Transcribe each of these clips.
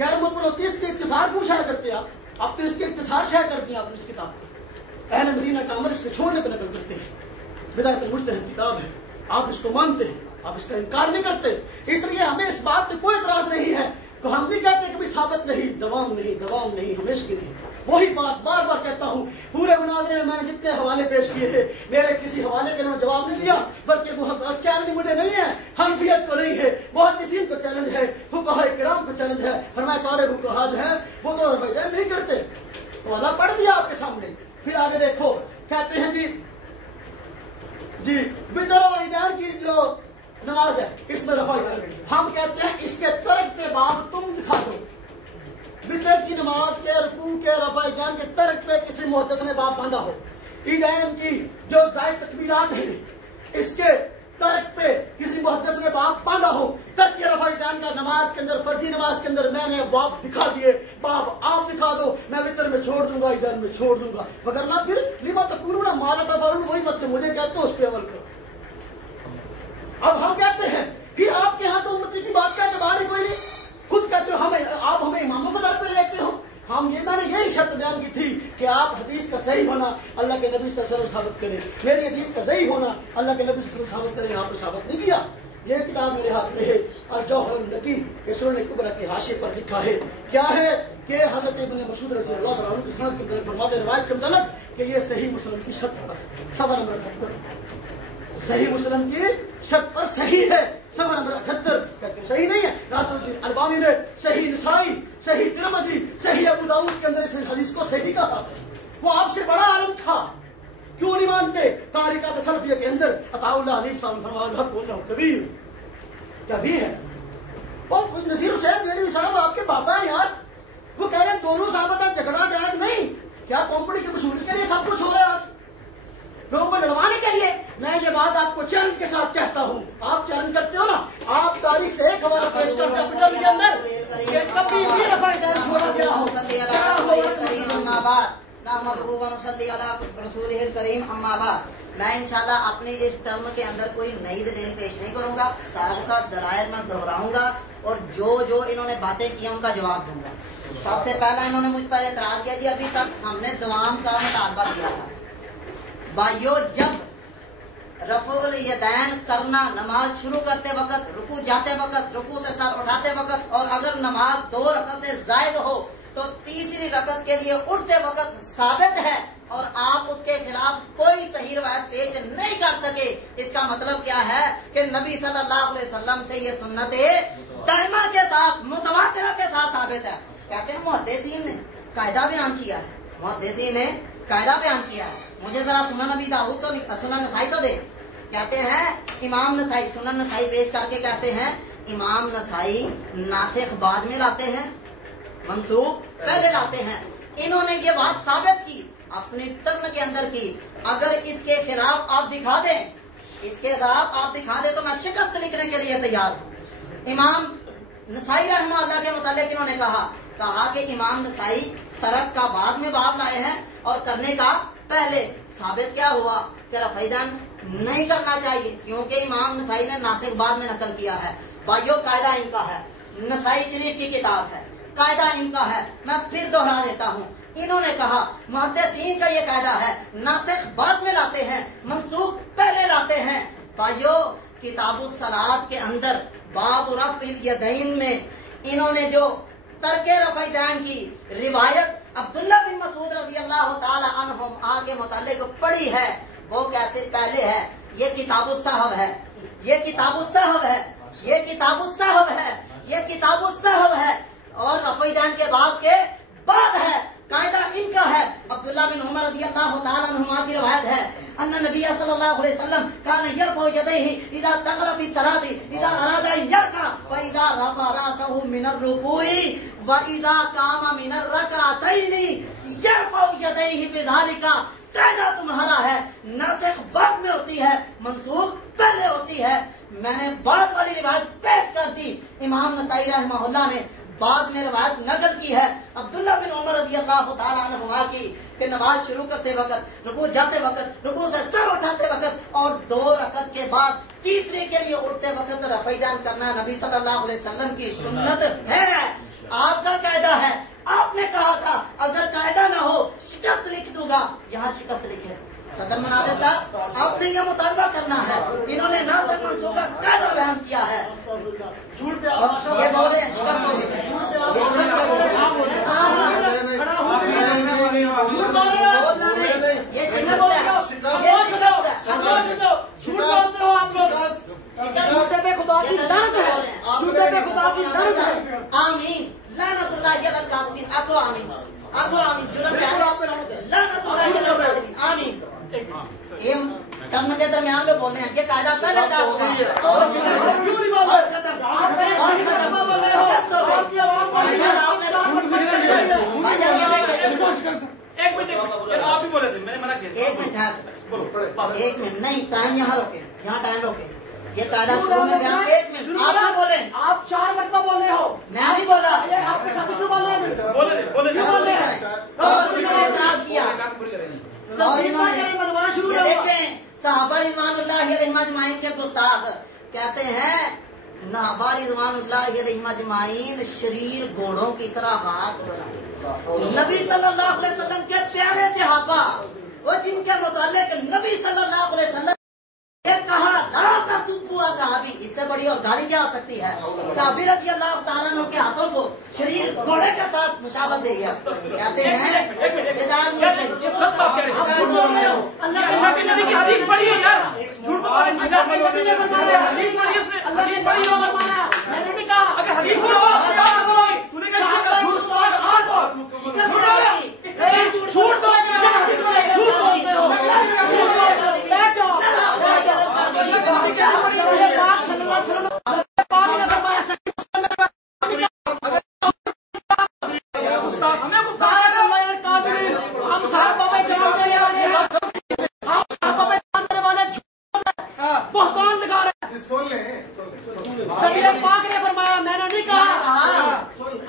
गैर मुतमईन इसके इख्तिसार पूछा करते आप, अब तो इसके इख्तिसार शाया कर दिया आपने इस किताब को। अहले मदीना का अमल इसके छोड़ने पर नकल करते हैं। बिदाअत मुज्तहिद किताब है, आप इसको मानते हैं, आप इसका इनकार नहीं करते, इसलिए हमें इस बात पे कोई एतराज नहीं है। तो हम भी कहते हैं कि भाई साबित नहीं, दवाम नहीं, हमेशा नहीं। वही बात बार बार कहता हूँ, पूरे मुनाज़रे में मैंने जितने हवाले पेश किए हैं, मेरे किसी हवाले के लिए जवाब नहीं दिया, बल्कि वो चैलेंज मुझे नहीं है, हनफियत को नहीं है, बहुत किसी को चैलेंज है, फुक़हा किराम को चैलेंज है। फरमाया सारे फुक़हा जो हैं वो तो रफ़ाइदैन नहीं करते। तो अल्लाह पढ़ दिया आपके सामने। फिर आगे देखो, कहते हैं जी वितर और ईदान की जो नमाज है इसमें रफ़ाइदैन, हम कहते हैं इसके तर्क पे बाब तुम दिखा दो। वितर की नमाज के रुकू के रफ़ाइदैन के तर्क पे किसी मुहद्दिस ने बाब बांधा हो। ईदान की जो ज़ायद तकबीरात हैं इसके तर्क पे किसी मुहद्दिस ने बाब बांधा हो। तर्क के रफ़ाइदैन का नमाज के अंदर, फर्जी नमाज के अंदर मैंने बाब दिखा दिए, बाब आप दिखा दो, मैं वितर में छोड़ दूंगा, ईदान में छोड़ दूंगा। वगरना फिर लिमा तक़ूलूना मा ला तफ़अलून, वही मत मुझे कहते हो उस पर अमल करो। अब हम कहते हैं फिर आपके यहाँ तो उम्मती की बात का एतबार ही कोई नहीं, खुद कहते हो आप हमें इमामों के दर पे लेते हो। हम ये मैंने यही शर्त बयान की थी कि आप हदीस का सही होना अल्लाह के नबी सल्लल्लाहु अलैहि वसल्लम साबित करें, मेरी हदीस का सही होना अल्लाह के नबी सल्लल्लाहु अलैहि वसल्लम साबित करें। आपने साबित नहीं किया। ये किताब मेरे हाथ में है और जौहरुन नकी के सुनन कुबरा के हाशिए पर लिखा है। क्या है कि हज़रत इब्न मसूद रज़ियल्लाहु अन्हु की सनद के अंदर फरमाते हैं, रिवायत के मुताबिक कि ये सही मुस्लिम की शर्त पर, सवा नंबर 78 सही मुस्लिम की शर्त पर सही है। सवा नंबर 78 कहते सही नहीं है। नासिरुद्दीन अलबानी ने सही नसाई, सही तिरमिज़ी, सही अबू दाऊद के अंदर इसने हदीस को सही कहा। वो आपसे बड़ा आलम था, क्यों नहीं मानते? तारीक़ात सलफ़िया के अंदर अताउल्लाह हनीफ साहब फरमाया कौन कबीर क्या भी है। वो नज़ीर हुसैन देलवी साहब आपके बाबा है यार, वो कह रहे हैं दोनों साहब का झगड़ा जायज नहीं। क्या कंपनी की मशहूरी के लिए सब कुछ हो रहा है आज, लोगों को लड़वाने के लिए? मैं ये बात आपको चैलेंज के साथ कहता हूँ। आप चैलेंज करते हो ना, आप तारीख से एक हवाला पेश कर कैपिटल के अंदर ये कभी भी रफ़ाइदैन छोड़ा गया हो, मैं इंशाल्लाह अपने इस टर्म के अंदर कोई नई दलील पेश नहीं करूंगा, साबिक़ा दलाइल में दोहराऊंगा और जो इन्होंने बातें की उनका जवाब दूंगा। सबसे पहला इन्होंने मुझ पर एतराज किया जी अभी तक हमने दुआम का मुतालबा किया था। भाइयों, जब रफ़ुल यदैन करना नमाज शुरू करते वक्त, रुकू जाते वक्त, रुकू से सर उठाते वक्त, और अगर नमाज 2 रकअत से जायद हो तो तीसरी रकअत के लिए उठते वक्त साबित है और आप उसके खिलाफ कोई सही रवायत पेश नहीं कर सके। इसका मतलब क्या है कि नबी सल्लल्लाहु अलैहि वसल्लम से ये सुन्नत दाइमा के साथ, मुतवातिरा के साथ साबित है। कहते हैं मुहद्दिसीन ने कायदा बयान किया है, मुहद्दिसीन ने कायदा बयान किया है। मुझे जरा सुनन नबी दाऊद तो सुनन नसाई तो दे। कहते हैं इमाम नसाई, सुनन नसाई पेश करके कहते हैं इमाम नसाई नासिख बाद में लाते हैं, मंसूख पहले लाते हैं। इन्होंने ये बात साबित की, अपने टर्म के अंदर की। अगर इसके खिलाफ आप दिखा दें, इसके खिलाफ आप दिखा दें तो मैं शिकस्त लिखने के लिए तैयार हूँ। इमाम नसाई रहमतुल्लाह के मुतालिक इन्होंने कहा कि इमाम नसाई तरक का बाद में बाब लाए हैं और करने का पहले। साबित क्या हुआ कि रफ़ाइदैन नहीं करना चाहिए, क्योंकि इमाम नसाई ने नासिख बाद में नकल किया है। भाइयों, कायदा इनका है, नसाई शरीफ की किताब है, कायदा इनका है। मैं फिर दोहरा देता हूँ, इन्होंने कहा मुहद्दिसीन का ये कायदा है, नासिख बाद में लाते हैं, मंसूख पहले लाते हैं। भाइयों, किताबुस सलात के अंदर बाब रफ़्इल यदैन में इन्होंने जो तर्के रफ़ाइदैन की रिवायत अब्दुल्ला बिन मसूद रज़ियल्लाहु ताला अन्हुम के मुतालिक पढ़ी है, वो कैसे पहले है। ये किताबुस सहव है, ये किताबुस सहव है, ये किताबुस सहव है, ये किताबुस सहव है और रफ़ाइदैन के बाब के बाद है। कायदा इनका है। अब्दुल्ला बिन उमर रज़ियल्लाहु ताला अन्हुमा की रिवायत है, अन्ना नबी सल्लल्लाहु अलैहि वसल्लम कान यरफउ यदैहि इज़ा तक़ला फी सलाति इज़ा अरादा यरका व इज़ा रफ़ा रासहु मिनर रुकूई व इज़ा कामा मिनर रकअतैनि यरफउ यदैहि बिज़ालिका। कायदा तुम्हारा है, नासिख बाद में होती है, मंसूख पहले होती है। मैंने बाद वाली रिवायत पेश कर दी, इमाम नसाई रहमतुल्लाह ने बाद में रिवायत नकल की है अब्दुल्ला बिन उमर रज़ियल्लाहु ताला अन्हुमा की कि नमाज शुरू करते वक्त, रुकू जाते वक्त, रुकू से सर उठाते वक्त और 2 रकअत के बाद तीसरे के लिए उठते वक्त रफ़ाइदैन करना नबी सल्लल्लाहु अलैहि वसल्लम की सुन्नत है। आपका दूंगा, यहाँ शिकस्त लिखे। सदर मुनाजिर साहब, अब भी ये मुतालबा करना है। इन्होंने नासिर मंसूर का कायदा बयान किया है। झूठ पे ये बोले शिकस्त हो गई। ये शिकस्त है। झूठ बोलते हो आप लोग। झूठे पे खुदा की दर्द है, झूठे पे खुदा की दर्द है। आमीन लानतुल्लाह अलल काज़िबीन। आखो आमीन, आखो आमीन। जुर्रत है लानतुल्लाह अलल काज़िबीन। आमीन। ये कर्म के दरमियान में बोलने हैं, ये कायदा पहले चालू हुआ और क्यों नहीं बोल रहे? आप मेरे बोल रहे हो, आपकी आवाम बोल रही है, आपने एक मिनट, आप ही बोले थे, मैंने मना किया। एक मिनट है, एक मिनट नहीं, टाइम यहाँ रोके, यहाँ टाइम रोके। ये कायदा शुरू में बयान, एक मिनट आप ना बोले, आप 4 मरतबा बोले हो, मैं नहीं बोल रहा। ये आपके साथ क्यों बोल रहे हैं? बोले क्यों बोल रहे हैं? और इन्होंने इतराज किया और इन्होंने मनवाना शुरू ये हुआ। देखें साहबा रिज़वानुल्लाह अलैहिम अजमाइन के गुस्ताख कहते हैं नाबा रिज़वानुल्लाह अलैहिम अजमाइन शरीर घोड़ों की तरह हाथ बढ़ाए। नबी सल्लल्लाहु अलैहि वसल्लम के प्यारे सहाबा वो जिनके मुतालिक नबी सल्लल्लाहु अलैहि वसल्लम ने कहा ला तसुब्बु असहाबी, इससे बड़ी और गाली क्या हो सकती है? साहबी रज़ी अल्लाह तआला अन्हु के हाथों को शरीर घोड़े के साथ मुशाबह दे गया। कहते हैं बेदान ये सब बात कह रहे हैं। अल्लाह के नबी नबी की हदीस पढ़ी है यार, झूठ बोल रहे हैं। अल्लाह के नबी ने फरमाया, हदीस पढ़ी है उसने, अल्लाह के नबी ने फरमाया, मैंने नहीं कहा। अगर हदीस बोलो तो क्या बोलो? तूने क्या झूठ बोला? झूठ बोला, झूठ बोला। झूठ बोलते हो, झूठ बोलते हो, बैठ जाओ। पाक ने फरमाया, मैंने नहीं कहा।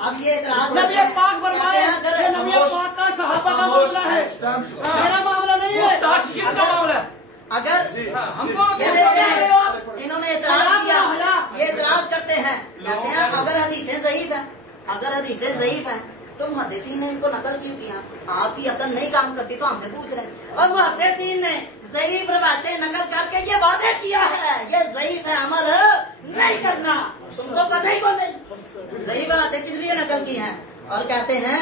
अब ये इतराज नबी पाक फरमाया, ये नबी पाक का सहाबा का मामला है, मेरा मामला नहीं है। का मामला है। अगर हमको ये देखें, इन्होंने इतराज किया, ये इतराज करते हैं, कहते हैं अगर हदीसें ज़ईफ है, अगर हदीसें ज़ईफ है तो मुहद्दिसीन ने इनको नकल क्यों किया? आपकी अकल नहीं काम करती तो हमसे पूछ रहे हैं। और मुहद्दिसीन ने ज़ईफ रवायतें नकल करके ये वादे किया है, ये ज़ईफ है, अमल नहीं करना। तुमको पता ही कौन नहीं ज़ईफ रवायतें किस लिए नकल की हैं? और कहते हैं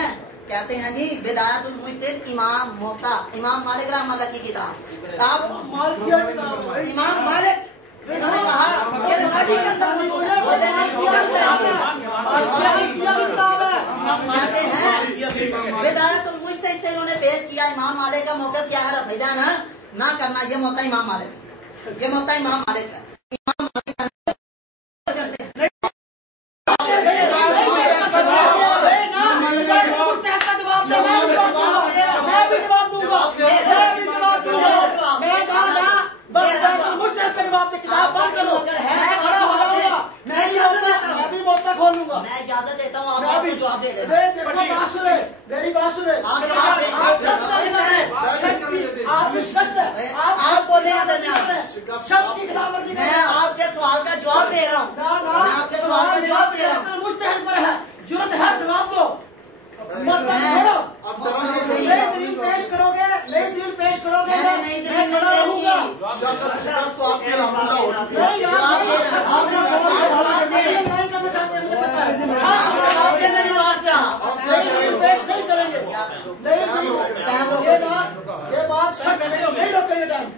जी बिदायतुल मुज्तहिद इमाम मोता इमाम मालिक रहमतुल्लाह की किताब इमाम मालिक इन्होंने कहा ये नबी का सब कुछ होता है। कहते हैं बिदायतुल मुज्तहिद से इन्होंने पेश किया इमाम मालिक का मौक़िफ़ क्या है? रफ़ीदा ना करना, ये मौका इमाम मालिक, ये मौका इमाम मालिक है। इमाम मालिक मैं इजाजत देता हूँ, आप भी जवाब दे लेना। मेरी बात सुने, आप जवाब दें। आप बोले शब्द की खिलाफवर्जी मैं आपके सवाल का जवाब दे रहा हूँ। मैं आपके सवाल का जवाब दे रहा हूँ। मुस्तहिद पर है, जुर्रत है, जवाब दो, मत छोड़ो। नई दलील पेश करोगे, नई दलील पेश करोगे, मैंने नई दलील मैं खड़ा रहूंगा। शिकस्त तो आपके अल्हम्दुलिल्लाह हो चुकी है। नहीं यार, नहीं करना चाहते हैं, मुझे पता है। आपके नहीं जवाब क्या? नई दलील पेश नहीं करेंगे, नई दलील ये बात शक नहीं रोकेंगे टाइम।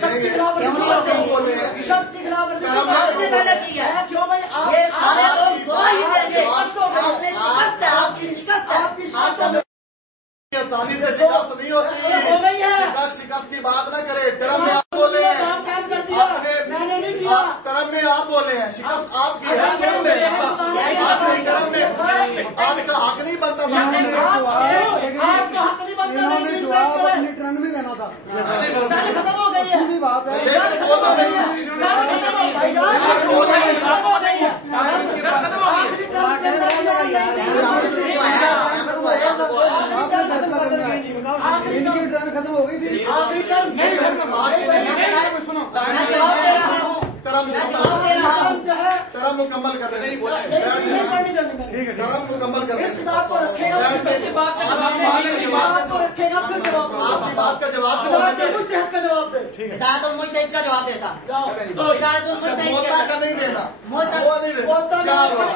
शक के खिलाफ क्यों नहीं रोकेंगे? शक के खिलाफ आपने पहले की है। क्यों भाई? ये सारे लोग दुआ ही देंगे। शिकस्त हो गई। आपने शिकस्त है, आपकी शिकस्त है। आपकी शिकस्त हो गई। आसानी से शिकस्त नहीं होती। हो गई है। शिकस्त की बात न करे। टर्म में आप बोले हैं, काम कैद कर दिया, मैंने नहीं किया। टर्म में आप बोले हैं, शिकस्त आपकी है। आपका हक नहीं बनता था। हक नहीं बनता, नहीं दलील पेश करें। टर्न में देना था। पहले खत्म हो गई है। पूरी बात है। खत्म हो गई है। आखिरी टर्म के अंदर इनकी टर्न खत्म हो गई थी। आखिरी टर्म सुनो, मैं जवाब दे रहा हूँ। टर्म मैं जवाब दे रहा हूँ। टर्म मुकम्मल कर रहे हैं। नहीं पढ़नी देंगे। ठीक है टर्म मुकम्मल कर रहे इस हैं। किताब को रखेगा आपकी बात का जवाब इस बात को रखेगा फिर जवाब आपकी बात का जवाब तो होना चाहिए। मुस्तहद का जवाब दे। हिदायतुल मुज्तहिद का जवाब देता। जाओ हिदायतुल मुज्तहिद मोहता का नहीं देना, मोहता वो नहीं देना। मोहता क्या नहीं हुआ?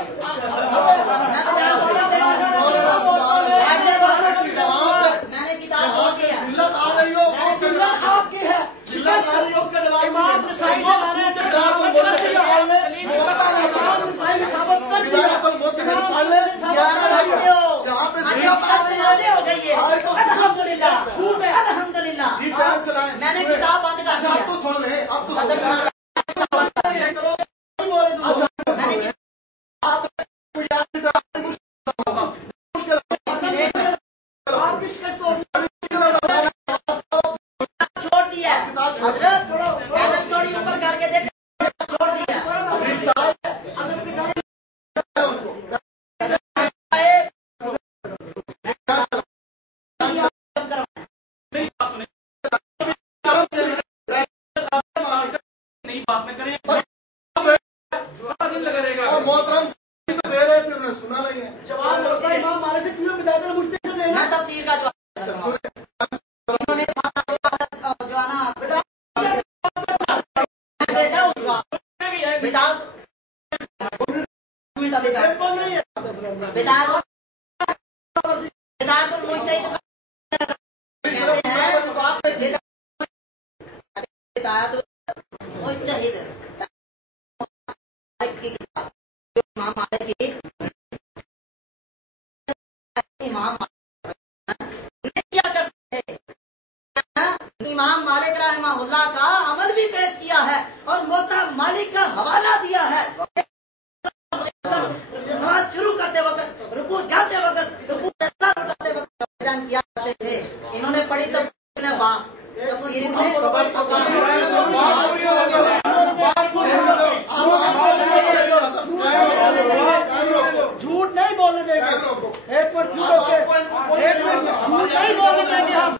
मैंने किताब छोड़ दी है। जिल्लत आ रही हो जिल्लत आपकी है। जिल्लत आ रही हो उसका जवाब इमाम नसाई से लाना है। इमाम नसाई ने साबित कर दिया। हिदायतुल मुत्तहिद पढ़ ले। जहाँ पे हो गई है। अल्हम्दुलिल्लाह। छूट है। अल्हम्दुलिल्लाह। जी टाइम चलाएं। मैंने किताब बंद कर अच्छा दी अब तो है। सुन ले, अब तो सुन ले। मैंने आपकी शिकस्त हो छोड़ दिया है। हजरत कैदम थोड़ी ऊपर करके देख, छोड़ दिया है। मेरी बात सुने, नहीं बात में करें, सारा दिन लगा रहेगा। और मोहतरम तो दे रहे थे, उन्हें सुना लगे। जवाब होता है इमाम मालिक से क्यों बिदायतुल मुज्तहिद से देना। मैं तफसीर का जवाब अच्छा सुने, इन्होंने जो है ना देखा उसका विदाउट बिल्कुल नहीं है। विदाउट मुज्तहिद मुज्तहिद की किताब जो इमाम मालिक की इमाम क्या करते थे, इमाम मालिक रहमहुल्लाह का अमल भी पेश किया है और मोहता मालिक का हवाला दिया है। नमाज शुरू करते वक्त, रुकू जाते वक्त, रुकू करते वक्त बयान किया करते थे। इन्होंने पढ़ी तफसीर झूठ नहीं बोलने देंगे। एक मिनट क्यों रोके, एक मिनट झूठ नहीं बोलने देंगे हम।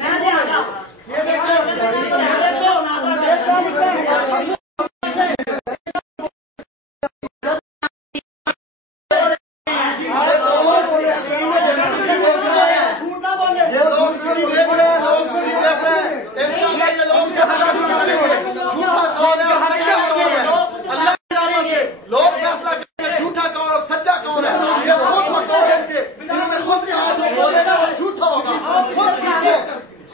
मैंने आया ये देखो, ये देखो, झूठ ना बोले। ये लोग सुनी देख रहे हैं, लोग सुनी देख रहे हैं। इंशाअल्लाह ये लोग फैसला करेंगे झूठा कौन है और सच्चा कौन है। अल्लाह की रहमत से लोग फैसला करेंगे झूठा कौन और सच्चा कौन है। ये खुद बताओ इनके, इन्होंने खुद कहा जो बोलेगा वो झूठा होगा। खुद झूठे,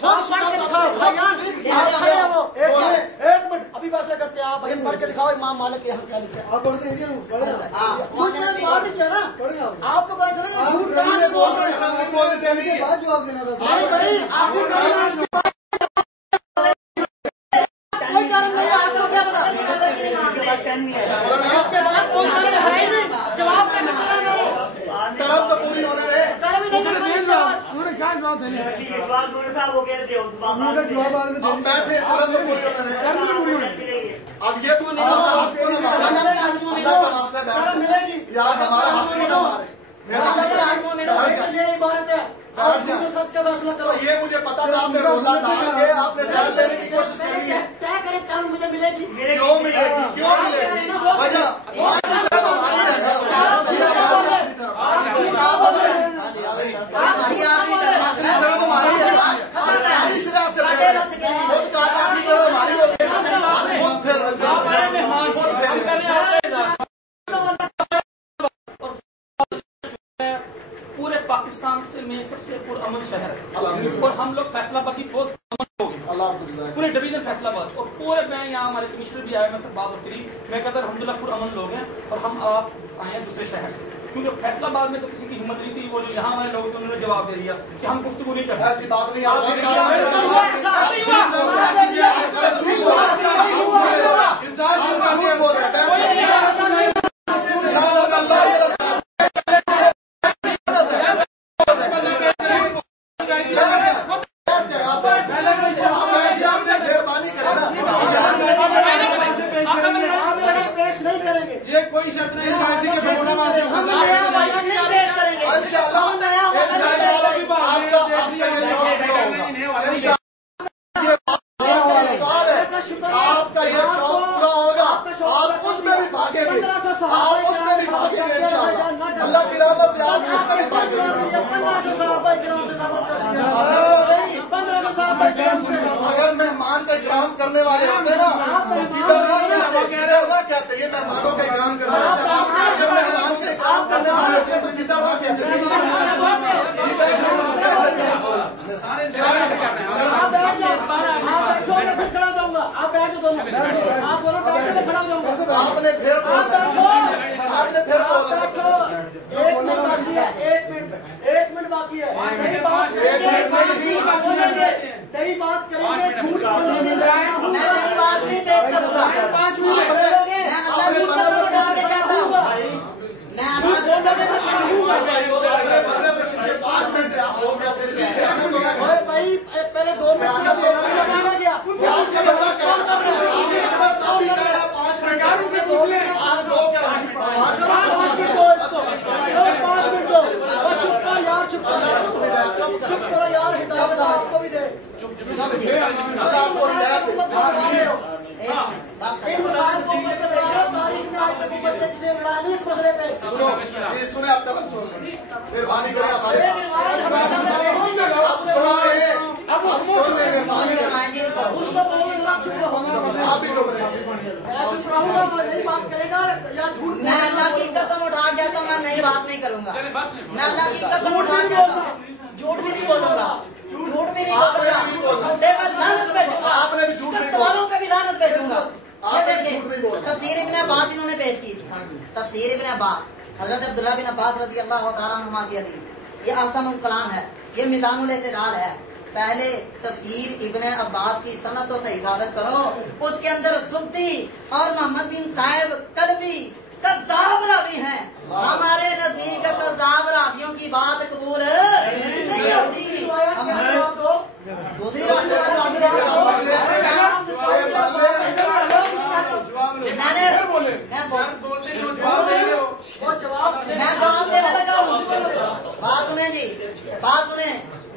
खुद पढ़ के दिखाओ भाईजान, आप खड़े हैं वो। एक मिनट अभी फैसला करते हैं आप। भाई पढ़ के दिखाओ इमाम मालिक के यहाँ क्या लिखा है। आप पढ़ते हैं क्या? कुछ मैंने जवाब नहीं किया ना। पढ़ेंगे आप। आपको पता चला झूठ कहाँ से बोल रहे हैं। नहीं बोलते नहीं के बाद जवाब देना था। नहीं भाई, आपको करना इसके बाद कोई कारण नहीं है। आपको क्या पता इसके बाद कोई कारण है ही नहीं। जवाब कैसे कराना हो। तरफ तो पूरी होने दे। कारण भी नहीं करना इसके बाद। उन्होंने क्या जवाब देने हैं? जवाब साहब वो कह रहे उन्होंने जवाब बाद में अब देने बैठे तरफ तो पूरी होने दे। अब ये तू नहीं बोलता, आप क्यों नहीं बोलता? अल्लाह का वास्ता कारण बैठ मिलेगी। यार हमारा हक नहीं हमारे। ये इबारत है। आप जो सच का फैसला करो। तो ये मुझे पता था, आपने रोजा डाल के आपने जान लेने की कोशिश करी है। तय करें टाइम मुझे मिलेगी। क्यों मिलेगी, क्यों मिलेगी वजह पूरे पाकिस्तान से में सबसे पुरअमन शहर है और हम लोग फैसलाबाद की बहुत अमन हो गए। पूरे डिवीजन फैसलाबाद और पूरे मैं यहाँ हमारे कमिश्नर भी आए, मैं सब बात होती रही। मैं कहता अल्हम्दुलिल्लाह पुरअमन लोग हैं और हम आप आए हैं दूसरे शहर से, क्योंकि फैसलाबाद में तो किसी की हिम्मत नहीं थी। वो जो यहाँ हमारे लोग थे उन्होंने जवाब दे दिया कि हम गुफ्तगू नहीं कर ऐसी बात नहीं। पेश नहीं करेंगे। ये कोई शर्त नहीं पार्टी के पाएंगे, आप उसमें भी भागेंगे इंशाअल्लाह। अल्लाह की रहमत से आप उसमें भी भागेंगे। 1500 सहाबा किराम से साबित कर दिया। 1500 सहाबा किराम से अगर मेहमान का इकराम करने वाले होते ना, इधर ना कहते ये मेहमानों का इकराम करने वाले, जब मेहमान का इकराम करने वाले होते तो किधर ना कहते। आप बैठ दोनों, आप दोनों बैठ के खड़ा हो जाऊंगा। आपने फिर बैठो, 1 मिनट बाकी है, 1 मिनट बाकी है। सही बात करेंगे, सही बात करेंगे, झूठ बोलने में मैं नई बात भी पेश करूंगा। मैं अल्लाह की कसम उठा के कहता हूँ, मैं अल्लाह की कसम खड़ा हूँगा। 5 मिनट आप हो गया भाई पहले 2 मिनट गया आपसे बता कौन कर रहे हो 5 मिनट आप दो क्या 5 मिनट दो इसको 5 मिनट दो। चुप करो यार, चुप करो यार, हिदायत आपको भी दे। इन मसाइल को ऊपर कर रहा है, तारीख में आज तक ऊपर तक से लड़ा नहीं इस मसले पे। सुनो, ये सुने आप तक सुन मेहरबानी करें हमारे उसको बोलने जरा चुप रहो। आप भी चुप रहे, मैं चुप रहूंगा, मैं नहीं बात करेगा या झूठ। मैं अल्लाह की कसम उठा के कहता हूँ, मैं नई बात नहीं करूंगा। मैं अल्लाह की कसम झूठ उठा नहीं के कहता बोलना, हूँ, झूठ भी नहीं बोलूंगा, झूठ भी नहीं बोलूंगा, झूठे पर लानत भेजूंगा, आपने भी झूठ नहीं बोला, कस्तारों पे भी लानत भेजूंगा। ये आपने देखिए, झूठ नहीं बोला। तफसीर इब्न अब्बास इन्होंने पेश की थी। तफसीर इब्न अब्बास, हजरत अब्दुल्लाह बिन अब्बास रज़ी अल्लाह तआला अन्हुमा की हदीस, ये आसानुल कलाम है, ये मिज़ानुल एतदाल है। पहले तफसीर इब्न अब्बास की सनद तो सही साबित करो, उसके अंदर सुक्ती और मोहम्मद बिन साहिब कल्बी कज़्ज़ाब रावी हैं। हमारे नजदीक कज़्ज़ाब रावियों की बात कबूल नहीं होती। जवाब दो। दूसरी बात वो जवाब मैं जवाब देने लगा हूँ। बात सुने जी, बात सुने,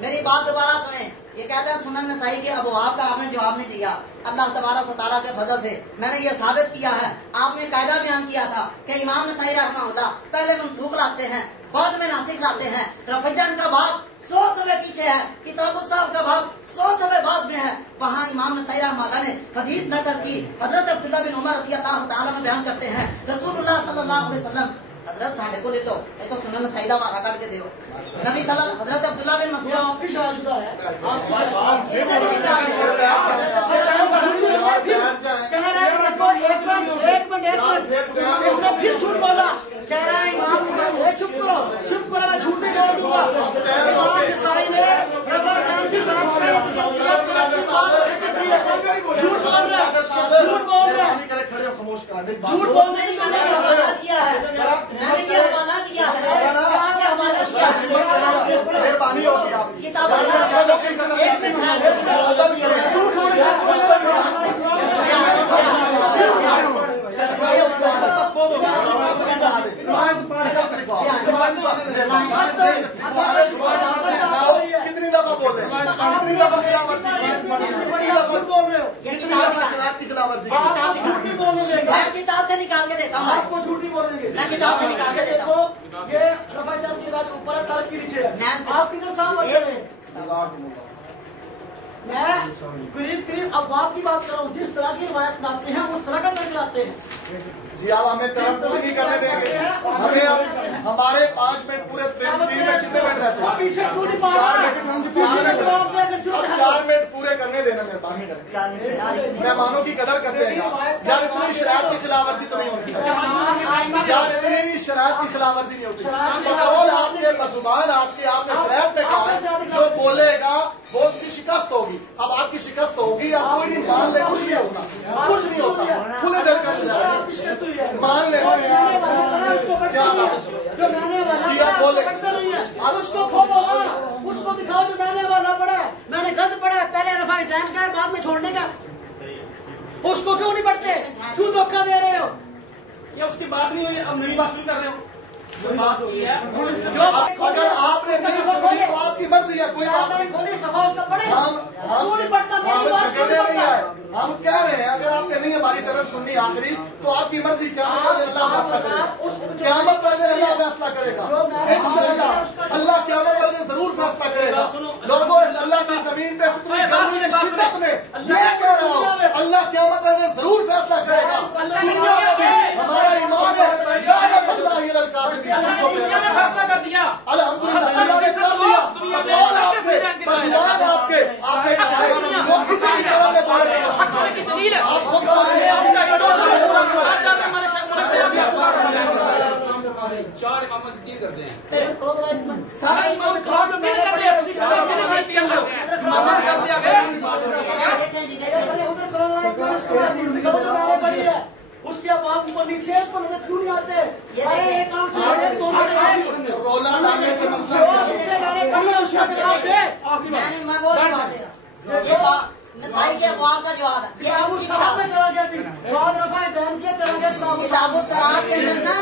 मेरी बात दोबारा सुने। ये कहते हैं सुनन नसाई के अबवाब का आपने जवाब नहीं दिया। अल्लाह तबारक व तआला के फजल से मैंने ये साबित किया है। आपने कायदा बयान किया था कि इमाम नसाई रहमतुल्लाह पहले मंसूख लाते हैं, बाद में नासिख लाते हैं। रफ़ीजान का बाब 100 सवे पीछे है, किताबुस साल का बाब 100 सवे बाद में है। वहाँ इमाम नसाई रहमतुल्लाह ने हदीस नकल की। हजरत अब्दुल्लाह बिन उमर रज़ी अल्लाह तआला अन्हु बयान करते हैं, रसूलुल्लाह सल्लल्लाहु अलैहि वसल्लम, हजरत साढ़े को ले लो, ये तो सुनन नसाई दा मारा काट के दो। नबी सल्लल्लाहु हजरत अब्दुल्लाह बिन मसूद आपकी शादीशुदा है, आपकी इससे भी निकाल दो। कह रहा है देखो, एक मिनट इसने फिर झूठ बोला। कह रहा है इमाम नसाई, चुप करो, मैं झूठ नहीं बोल दूंगा। इमाम नसाई ने रमजान की रात में झूठ बोल रहा है, खड़े खामोश करा झूठ बोलने की हवाला दिया है, मैंने ये हवाला दिया है, मेहरबानी होगी आपकी। किताब कितनी दफा बोल रहे हैं, कितनी दफा बोल रहे हो। ये किताब शराब की खिलाफवर्जी आप झूठ नहीं बोलने देंगे, मैं किताब से निकाल के देता हूँ। आपको झूठ नहीं बोल देंगे। मैं किताब से निकाल के देता देखो, हूँ। ये रफ़ाइजान की बात ऊपर है, तलक के नीचे है। मैं- आप किधर सामत करें? मैं करीब अब बात की बात कर रहा हूँ। जिस तरह की रिवायत लाते हैं उस तरह का तर्क लाते हैं। जी आप हमें टर्म पूरी नहीं करने देंगे, हमें हमारे 5 मिनट पूरे 3 मिनट कितने मिनट रहते हैं, पीछे क्यों नहीं पा रहे? 4 मिनट पूरे करने देना मेहरबानी करें। मेहमानों की कदर करते हैं यार, इतनी शराब की खिलाफवर्जी तो नहीं होती यार, इतनी शराब की खिलाफवर्जी नहीं होती। बकौल आपके बजुबान आपके आपने शराब में कहा जो बोलेगा वो उसकी शिकस्त होगी। अब आपकी शिकस्त होगी, आप कोई नहीं मान ले, कुछ नहीं होता, कुछ नहीं होता, खुले दिल का मान ले। जो मैंने वाला पढ़ता नहीं है, अब उसको खोलो ना, उसको दिखाओ जो मैंने वाला पढ़ा है। मैंने गलत पढ़ा है, पहले रफ़ाई जान का बाद में छोड़ने का। उसको क्यों नहीं पढ़ते? क्यों धोखा दे रहे हो? ये उसकी बात नहीं हुई, अब नई बात शुरू कर रहे हो। बात हुई है अगर आपने नहीं सुनी तो आपकी मर्जी है, कोई बात नहीं। खोली सभा उसका पढ़े, क्यों नहीं पढ़ता? मेरी बात क्यों नहीं नहीं पढ़ता? है, हम कह रहे हैं अगर आपने नहीं हमारी तरफ सुननी आखिरी तो आपकी मर्जी क्या करते हैं। सारा इमाम खराब तो मैंने कर दिया, उसी खराब मैंने कर दिया, इमाम कर दिया गया। उसके बाद ऊपर नीचे इसको नजर क्यों नहीं आते? अरे एक आंख से एक दो रोला डालने से मैं वो जवाब दे रहा हूँ। ये नसाई के अखबार का जवाब है। ये किताबुल सरात में चला गया थी, बाद रफा जैन के चला गया किताबुल सरात के अंदर ना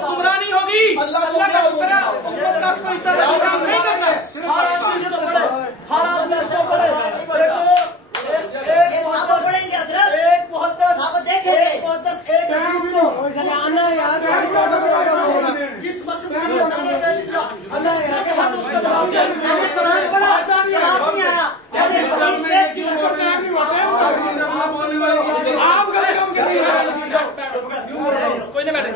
गुमराह नहीं होगी। अल्लाह का शुक्र है, उम्मत का अक्सर इस तरह का काम नहीं करना है। हर आदमी इसको पढ़े, हर आदमी इसको पढ़े। देखो एक मुहद्दिस एक हदीस को किस मकसद के लिए मैंने पेश किया, अल्लाह के साथ उसका जवाब दिया। मैंने कुरान पढ़ा, जवाब नहीं आया। कोई नहीं बैठे।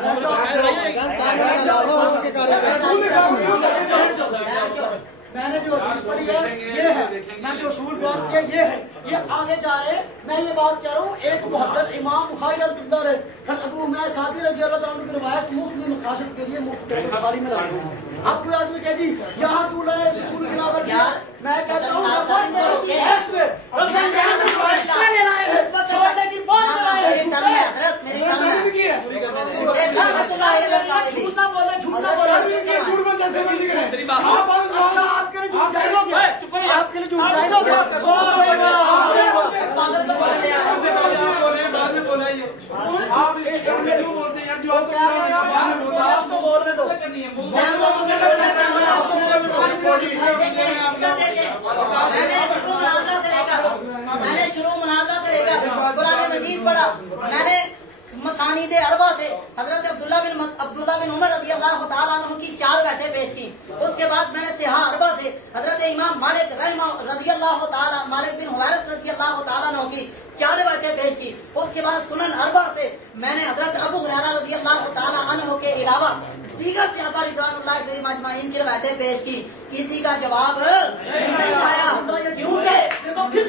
मैंने जो हदीस पढ़ी है ये है, मैं जो उसूल बात किया ये है, ये आगे जा रहे हैं। मैं ये बात कह रहा हूँ, एक मुहद्दिस इमाम बुखारी रहमतुल्लाह अलैह अबू मैं सादी रज़ी अल्लाह तआला की रिवायत मुफ्त मकासद के लिए मुफ्त बुखारी में लाया हूँ। अब कोई आदमी कह दी यहाँ क्यों लाए स्कूल के अलावा किया, मैं कहता हूँ झूठ ना बोले, झूठ ना बोले। आपके लिए झूठ जायज़ हो गया, आपके लिए झूठ जायज़ हो गया। आप इस क्यों बोलते हैं? जो बोलने दो। मैंने शुरू मुनाज़रा से लेकर कुरान मजीद पढ़ा। मैंने मसानीद अरबा से हजरत अब्दुल्ला बिन उमर रज़ी अल्लाह तआला अन्हु की 4 बातें पेश की। उसके बाद मैंने सिहा अरबा से हजरत इमाम मालिक रज़ी अल्लाह तआला मालिक बिन हुवैरिस रज़ी अल्लाह तआला अन्हु की 4 बातें पेश की। उसके बाद सुनन अरबा से मैंने हजरत अबू हुरैरा रज़ी अल्लाह तआला अन्हु के अलावा दीगर सहाबा रिज़वानुल्लाह अलैहिम अजमाइन की बातें पेश की। किसी का जवाब नहीं आया। क्योंकि फिर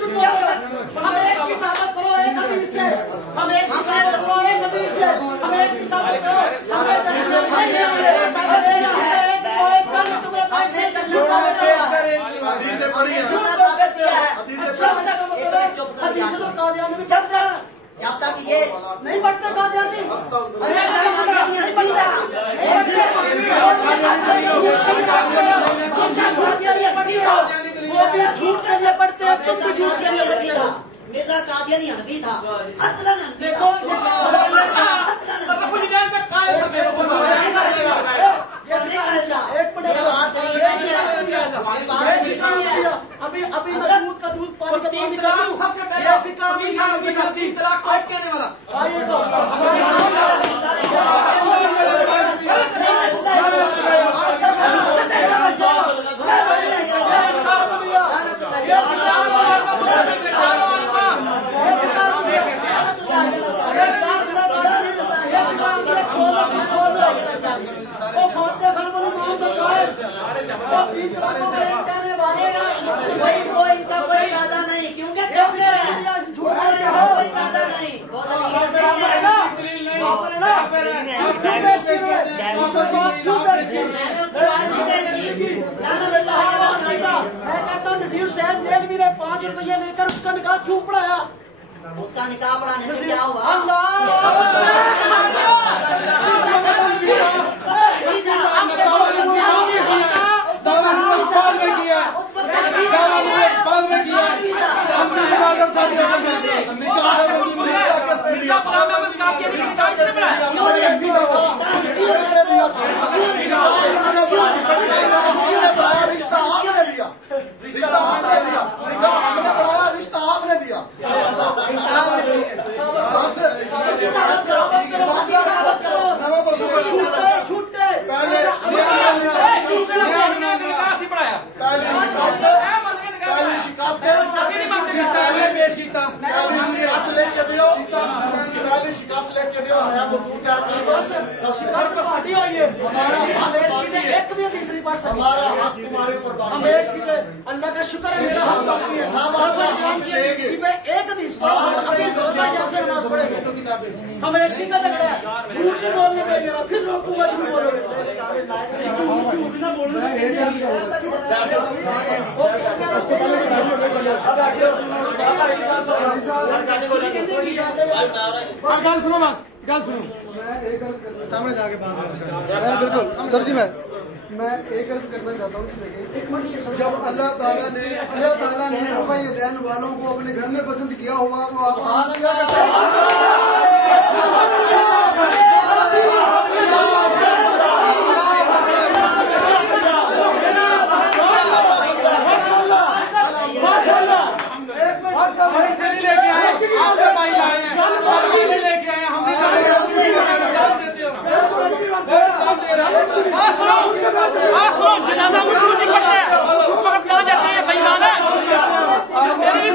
हमेश की साबित करो एक हदीस से, हमेश की साबित करो एक हदीस से, हमेश की साबित करो। जब तक ये नहीं पढ़ते कादियानी वो भी झूठ के लिए पढ़ते हैं, तुम भी झूठ के लिए पढ़ते हो। मिर्जा कादियानी हनफी था, असलन देखो अभी अभी दूध का दूध पानी का पानी कर दूं। सबसे पहले कहने वाला आइए तो इनका कोई फायदा नहीं, क्योंकि काफिर है, कोई फायदा नहीं। मैं कहता हूँ नसीर हुसैन देलवी ने 5 रुपये लेकर उसका निकाह क्यों पढ़ाया? उसका निकाह पढ़ाने से क्या हुआ? बढ़ सके। हमारा हक तुम्हारे ऊपर बाकी हम इसकी अल्लाह का शुक्र है, मेरा हक बाकी है। इसकी पे एक हदीस पढ़ो, हम अपील जब नमाज पढ़ेंगे। हम इसकी का लग रहा है झूठ नहीं बोलने देंगे, मैं फिर रोकूंगा झूठ बोलोगे। झूठ ना बोलना। गल सुनो बस, गल सुनो। सामने जाके बिल्कुल सर जी, मैं एक अर्ज करना चाहता हूँ कि देखिए, जब अल्लाह ताला ने रहने वालों को अपने घर में पसंद किया होगा तो आप क्या करते उस वक्त कहा जाते हैं बेईमान है, मेरे भी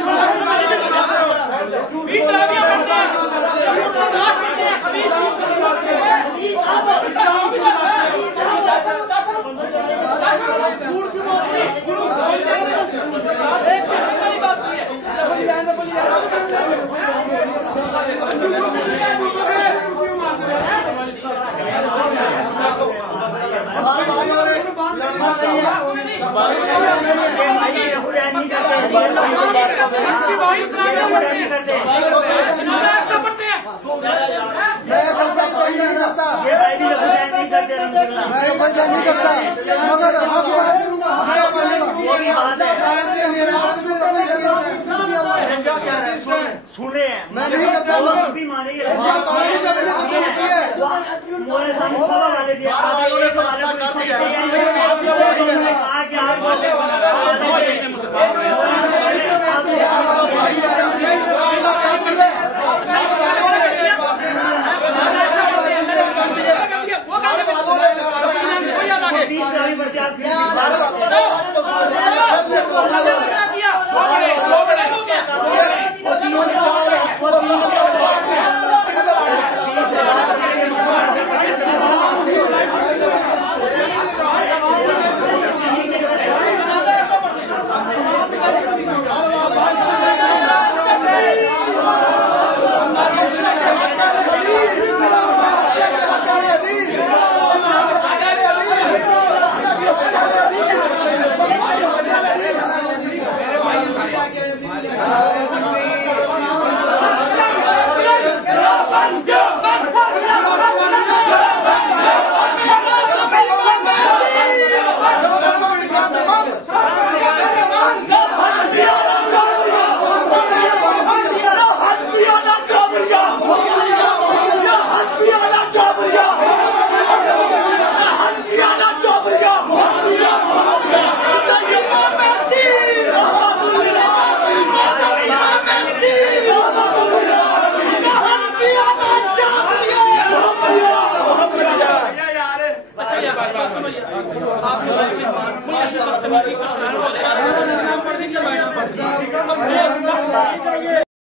सुन रहे हैं, मैं नहीं करता, मगर भी मानेंगे आप